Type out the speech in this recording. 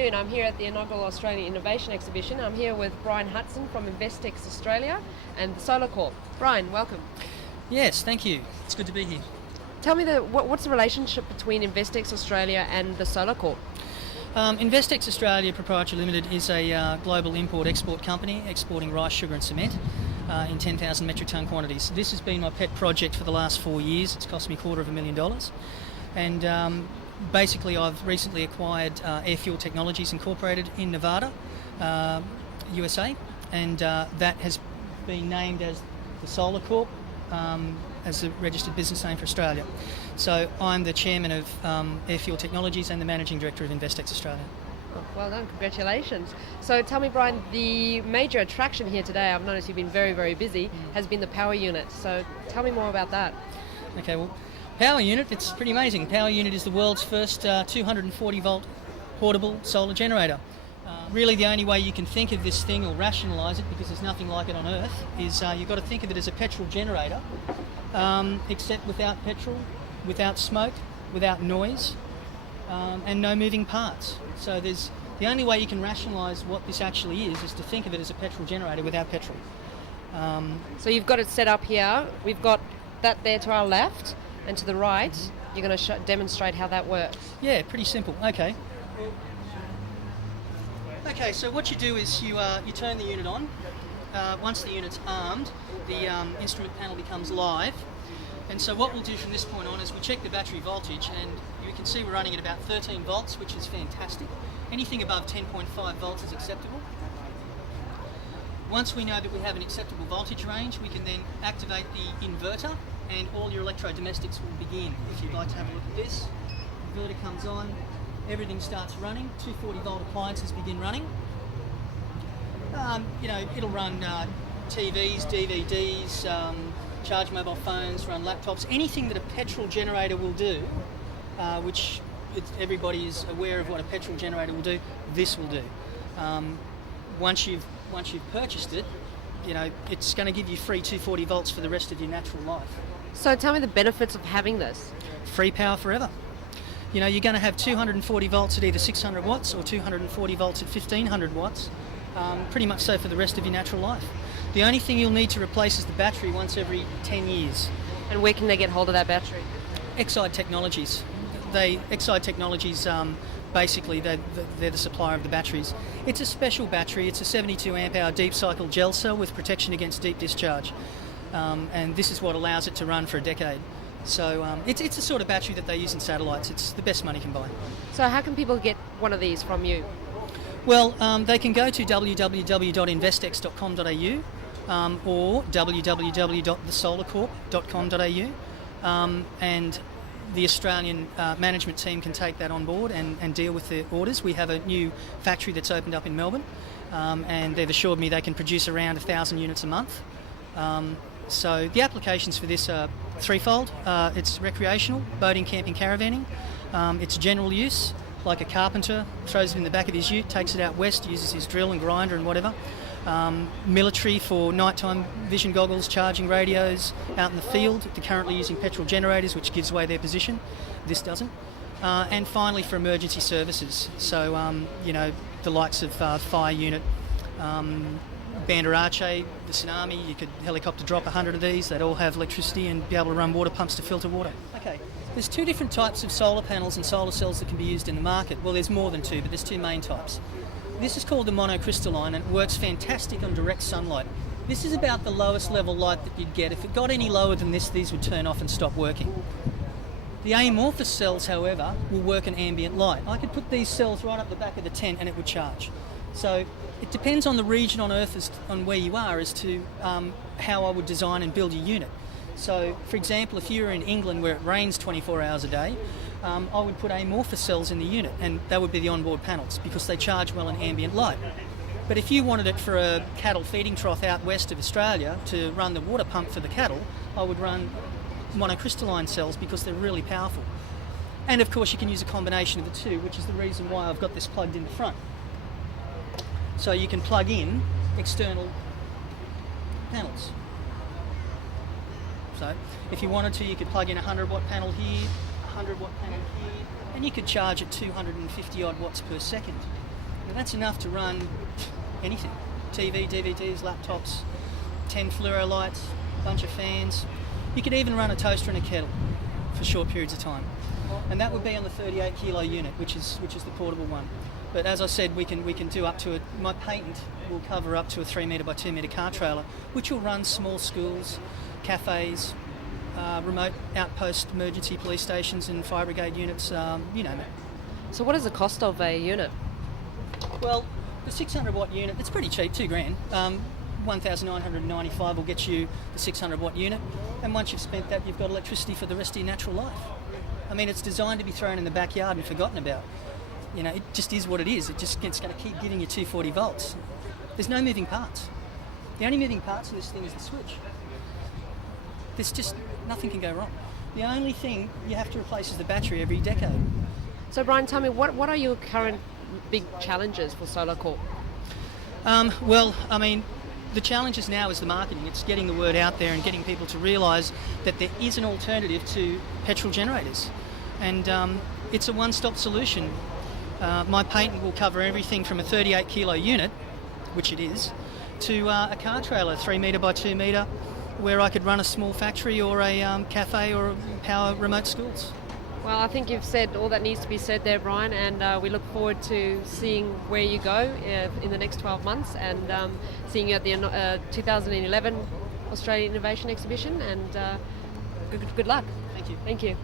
afternoon. I'm here at the inaugural Australian Innovation Exhibition. I'm here with Brian Hudson from Investex Australia and Solarcorp. Brian, welcome. Yes, thank you. It's good to be here. Tell me what's the relationship between Investex Australia and the Solarcorp? Investex Australia Proprietary Limited is a global import-export company exporting rice, sugar and cement in 10,000 metric tonne quantities. This has been my pet project for the last 4 years. It's cost me $250,000. And basically I've recently acquired Airfuel Technologies Incorporated in Nevada, USA, and that has been named as the Solarcorp as a registered business name for Australia. So I'm the chairman of Airfuel Technologies and the managing director of Investex Australia. Oh, well done, congratulations. So tell me, Brian, the major attraction here today, I've noticed you've been very, very busy, has been the power unit. So tell me more about that. Okay, well, power unit, it's pretty amazing. Power unit is the world's first 240 volt portable solar generator. Really the only way you can think of this thing or rationalise it, because there's nothing like it on Earth, is you've got to think of it as a petrol generator, except without petrol, without smoke, without noise, and no moving parts. So the only way you can rationalise what this actually is to think of it as a petrol generator without petrol. So you've got it set up here. We've got that there to our left, and to the right, you're going to demonstrate how that works. Yeah, pretty simple. Okay. Okay, so what you do is you turn the unit on. Once the unit's armed, the instrument panel becomes live. And so what we'll do from this point on is we check the battery voltage, and you can see we're running at about 13 volts, which is fantastic. Anything above 10.5 volts is acceptable. Once we know that we have an acceptable voltage range, we can then activate the inverter, and all your electrodomestics will begin. If you'd like to have a look at this, the inverter comes on, everything starts running, 240 volt appliances begin running. It'll run TVs, DVDs, charge mobile phones, run laptops, anything that a petrol generator will do, which everybody is aware of what a petrol generator will do, this will do. Once you've purchased it, it's going to give you free 240 volts for the rest of your natural life. So tell me the benefits of having this. Free power forever. You're going to have 240 volts at either 600 watts or 240 volts at 1500 watts, pretty much so for the rest of your natural life. The only thing you'll need to replace is the battery once every 10 years. And where can they get hold of that battery? Exide Technologies. Exide Technologies, basically, they're the supplier of the batteries. It's a special battery. It's a 72 amp hour deep cycle gel cell with protection against deep discharge. And this is what allows it to run for a decade. So it's the sort of battery that they use in satellites. It's the best money can buy. So how can people get one of these from you? Well, they can go to www.investex.com.au or www.thesolarcorp.com.au, and the Australian management team can take that on board and deal with the orders. We have a new factory that's opened up in Melbourne, and they've assured me they can produce around 1,000 units a month. So the applications for this are threefold. It's recreational, boating, camping, caravanning. It's general use, like a carpenter throws it in the back of his ute, takes it out west, uses his drill and grinder and whatever. Military for nighttime vision goggles, charging radios out in the field. They're currently using petrol generators, which gives away their position. This doesn't. And finally for emergency services. So, the likes of fire unit, Bandarache, the tsunami, you could helicopter drop 100 of these. They'd all have electricity and be able to run water pumps to filter water. Okay, there's two different types of solar panels and solar cells that can be used in the market. Well, there's more than two, but there's two main types. This is called the monocrystalline, and it works fantastic on direct sunlight. This is about the lowest level light that you'd get. If it got any lower than this, these would turn off and stop working. The amorphous cells, however, will work in ambient light. I could put these cells right up the back of the tent and it would charge. So it depends on the region on Earth, on where you are, as to how I would design and build a unit. So, for example, if you were in England where it rains 24 hours a day, I would put amorphous cells in the unit, and that would be the onboard panels because they charge well in ambient light. But if you wanted it for a cattle feeding trough out west of Australia to run the water pump for the cattle, I would run monocrystalline cells because they're really powerful. And of course you can use a combination of the two, which is the reason why I've got this plugged in the front. So you can plug in external panels. So if you wanted to, you could plug in a 100 watt panel here, 100 watt panel here, and you could charge at 250 odd watts per second. Now that's enough to run anything. TV, DVDs, laptops, 10 fluoro lights, a bunch of fans. You could even run a toaster and a kettle for short periods of time. And that would be on the 38 kilo unit, which is the portable one. But as I said, we can do up to my patent will cover up to a 3 metre by 2 metre car trailer, which will run small schools, cafes, remote outpost emergency police stations and fire brigade units, you name it. So what is the cost of a unit? Well, the 600 watt unit, it's pretty cheap, $2,000. 1,995 will get you the 600 watt unit, and once you've spent that, you've got electricity for the rest of your natural life. I mean, it's designed to be thrown in the backyard and forgotten about. You know, it just is what it is. It's going to keep giving you 240 volts. There's no moving parts. The only moving parts in this thing is the switch. There's just nothing can go wrong. The only thing you have to replace is the battery every decade. So Brian, tell me, what are your current big challenges for Solarcorp? Well, I mean, the challenge now is the marketing. It's getting the word out there and getting people to realise that there is an alternative to petrol generators. And it's a one-stop solution. My patent will cover everything from a 38 kilo unit, which it is, to a car trailer, 3 metre by 2 metre, where I could run a small factory or a cafe or power remote schools. Well, I think you've said all that needs to be said there, Brian, and we look forward to seeing where you go in the next 12 months and seeing you at the 2011 Australian Innovation Exhibition, and good luck. Thank you. Thank you.